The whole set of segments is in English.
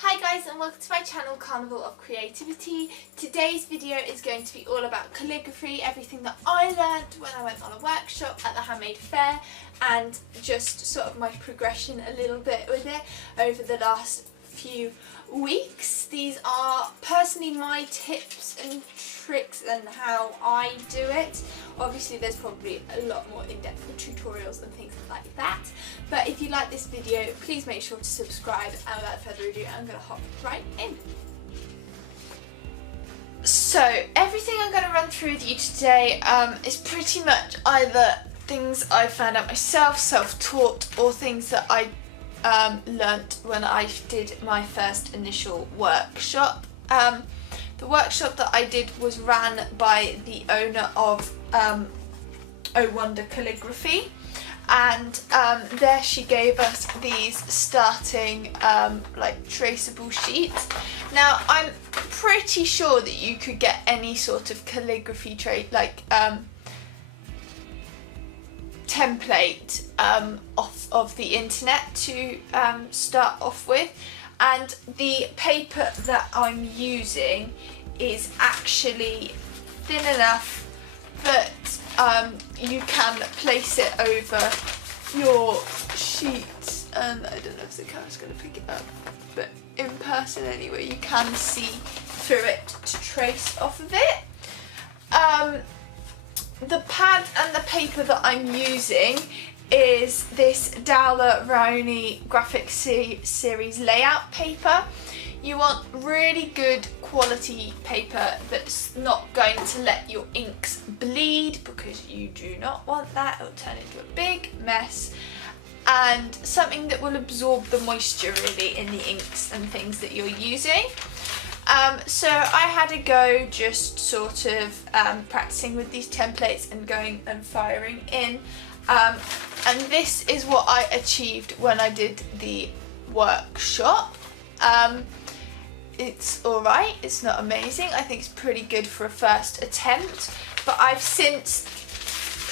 Hi guys and welcome to my channel Carnival of Creativity. Today's video is going to be all about calligraphy, everything that I learned when I went on a workshop at the Handmade Fair, and just sort of my progression a little bit with it over the last few weeks. These are personally my tips and tricks and how I do it. Obviously there's probably a lot more in-depth tutorials and things like that, but if you like this video please make sure to subscribe, and without further ado I'm going to hop right in. So everything I'm going to run through with you today is pretty much either things I found out myself, self-taught, or things that I learnt when I did my first initial workshop. The workshop that I did was ran by the owner of Modern Calligraphy, and there she gave us these starting like traceable sheets. Now I'm pretty sure that you could get any sort of calligraphy template off of the internet to start off with, and the paper that I'm using is actually thin enough that you can place it over your sheets, and I don't know if the camera's going to pick it up, but in person anyway you can see through it to trace off of it. The pad and the paper that I'm using is this Dowler Rowney Graphic Series layout paper. You want really good quality paper that's not going to let your inks bleed, because you do not want that. It'll turn into a big mess, and something that will absorb the moisture really in the inks and things that you're using. So I had a go just sort of practicing with these templates and going and firing in, and this is what I achieved when I did the workshop. It's alright, it's not amazing, I think it's pretty good for a first attempt, but I've since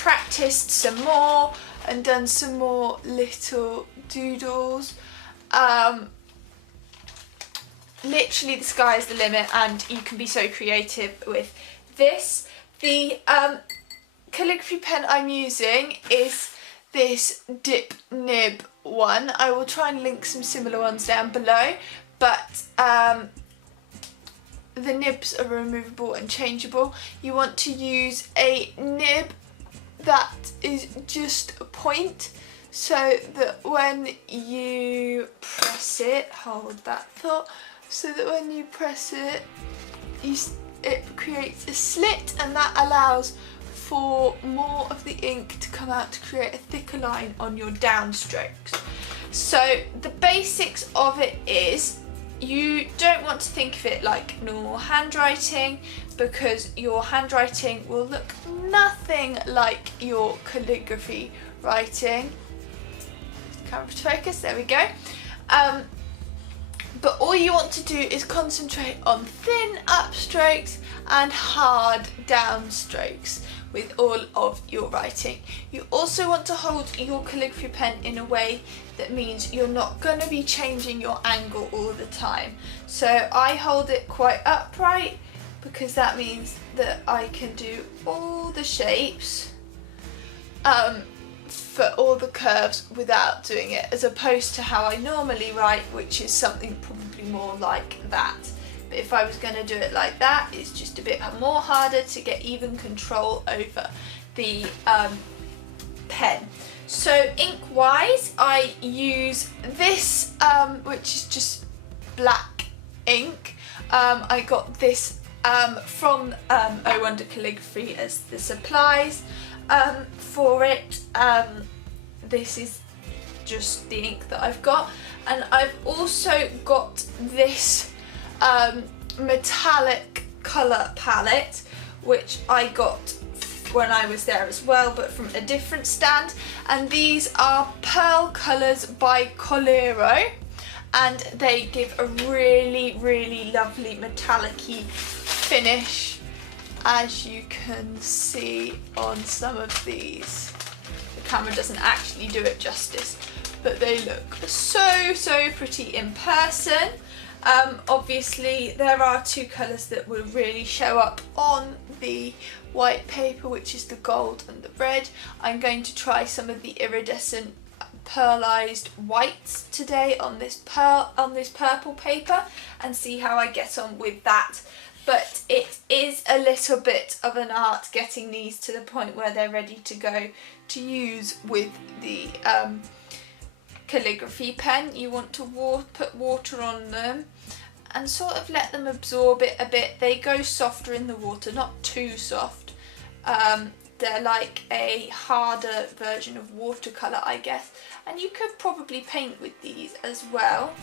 practiced some more and done some more little doodles. Literally the sky is the limit and you can be so creative with this. The calligraphy pen I'm using is this dip nib one. I will try and link some similar ones down below, but the nibs are removable and changeable. You want to use a nib that is just a point, so that when you press it, hold that thought, so that when you press it, it creates a slit, and that allows for more of the ink to come out to create a thicker line on your downstrokes. So the basics of it is, you don't want to think of it like normal handwriting, because your handwriting will look nothing like your calligraphy writing. Camera to focus, there we go. But all you want to do is concentrate on thin upstrokes and hard downstrokes with all of your writing. You also want to hold your calligraphy pen in a way that means you're not going to be changing your angle all the time. So I hold it quite upright, because that means that I can do all the shapes for all the curves without doing it, as opposed to how I normally write, which is something probably more like that. But if I was going to do it like that, it's just a bit more harder to get even control over the pen. So ink wise, I use this which is just black ink. I got this from Wonder Calligraphy as the supplies for it. This is just the ink that I've got, and I've also got this metallic colour palette, which I got when I was there as well, but from a different stand, and these are Pearl Colours by Colero, and they give a really lovely metallic-y finish, as you can see on some of these. The camera doesn't actually do it justice, but they look so pretty in person. Obviously there are two colours that will really show up on the white paper, which is the gold and the red. I'm going to try some of the iridescent pearlized whites today on this purple paper and see how I get on with that. But it is a little bit of an art getting these to the point where they're ready to go to use with the calligraphy pen. You want to put water on them and sort of let them absorb it a bit. They go softer in the water, not too soft. They're like a harder version of watercolour, I guess, and you could probably paint with these as well,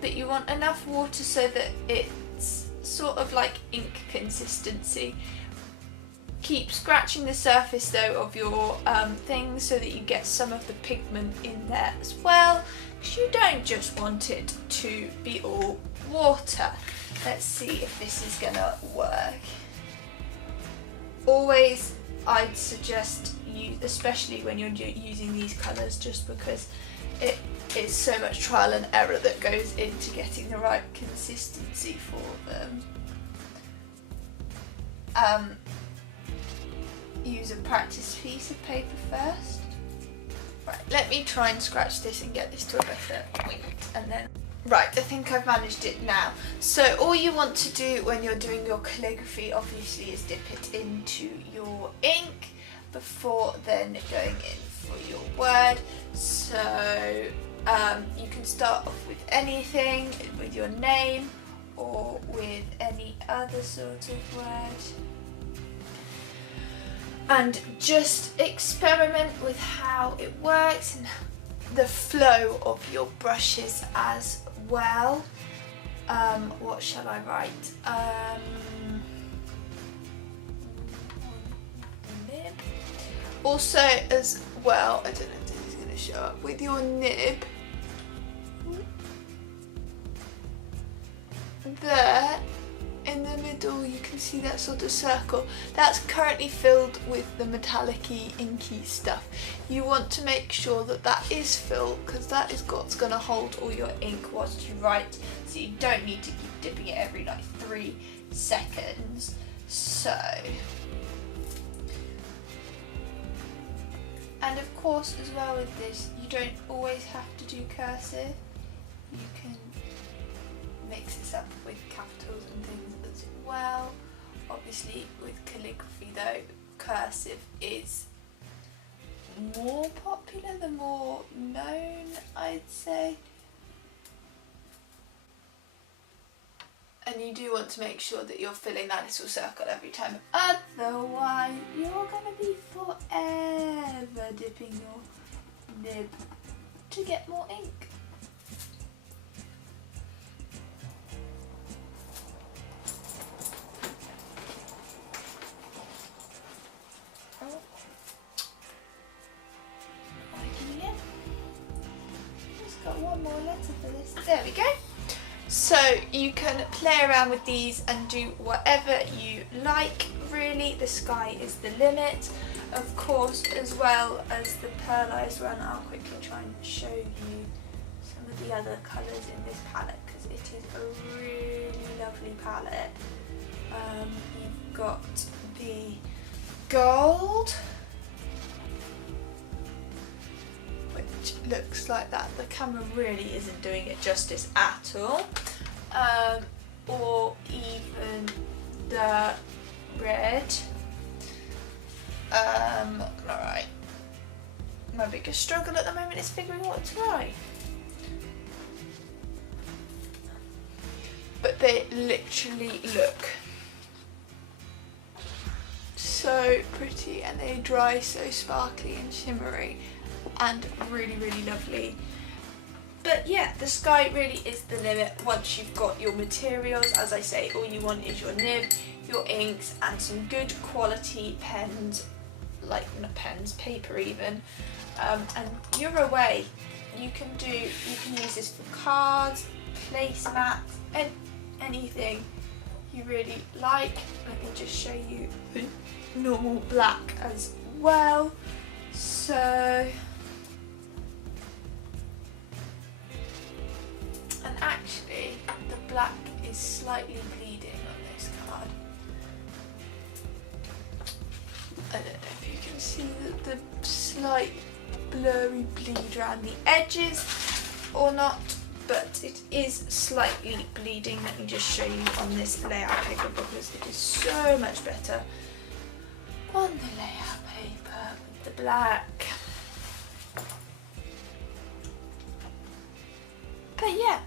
but you want enough water so that it's sort of like ink consistency. Keep scratching the surface though of your thing so that you get some of the pigment in there as well, because you don't just want it to be all water. Let's see if this is gonna work. Always I'd suggest you, especially when you're using these colours, just because it is so much trial and error that goes into getting the right consistency for them. Use a practice piece of paper first. Right, let me try and scratch this and get this to a better point, and then... Right, I think I've managed it now. So all you want to do when you're doing your calligraphy obviously is dip it into your ink before then going in for your word. So you can start off with anything, with your name or with any other sort of word. And just experiment with how it works and the flow of your brushes as well. What shall I write? Nib. Also as well, I don't know if this is going to show up, with your nib, there in the middle you can see that sort of circle. That's currently filled with the metallic-y, inky stuff. You want to make sure that that is filled, because that is what's going to hold all your ink whilst you write, so you don't need to keep dipping it every like 3 seconds. So, and of course as well with this, you don't always have to do cursive. You can mix this up with capitals and things as well. Obviously with calligraphy though, cursive is more popular, the more known, I'd say. And you do want to make sure that you're filling that little circle every time, otherwise you're going to be forever dipping your nib to get more ink. Got one more letter for this. There we go. So you can play around with these and do whatever you like, really. The sky is the limit. Of course, as well as the pearlized one, I'll quickly try and show you some of the other colours in this palette, because it is a really lovely palette. You've got the gold, which looks like that. The camera really isn't doing it justice at all. Or even the red. Alright. My biggest struggle at the moment is figuring what to write. But they literally look so pretty, and they dry so sparkly and shimmery and really, really lovely. But yeah, the sky really is the limit once you've got your materials. As I say, all you want is your nib, your inks, and some good quality pens, like not pens, paper even, and you're away. You can use this for cards, placemats, and anything you really like. Let me just show you the normal black as well. So, and actually the black is slightly bleeding on this card. I don't know if you can see the slight blurry bleed around the edges or not, but it is slightly bleeding. Let me just show you on this layout paper because it is so much better on the layout paper with the black. But yeah,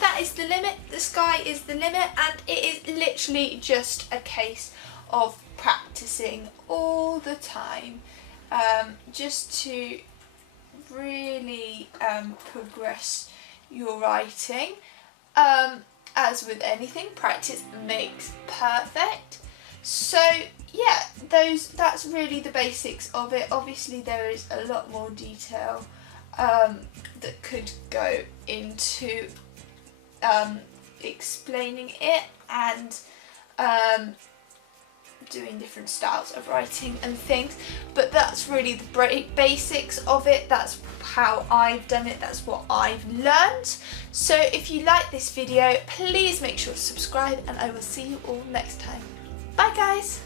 that is the limit. The sky is the limit, and it is literally just a case of practicing all the time, just to really progress your writing. As with anything, practice makes perfect. So yeah, that's really the basics of it. Obviously there is a lot more detail that could go into explaining it and doing different styles of writing and things, but that's really the basics of it. That's how I've done it, that's what I've learned. So if you like this video, please make sure to subscribe, and I will see you all next time. Bye guys!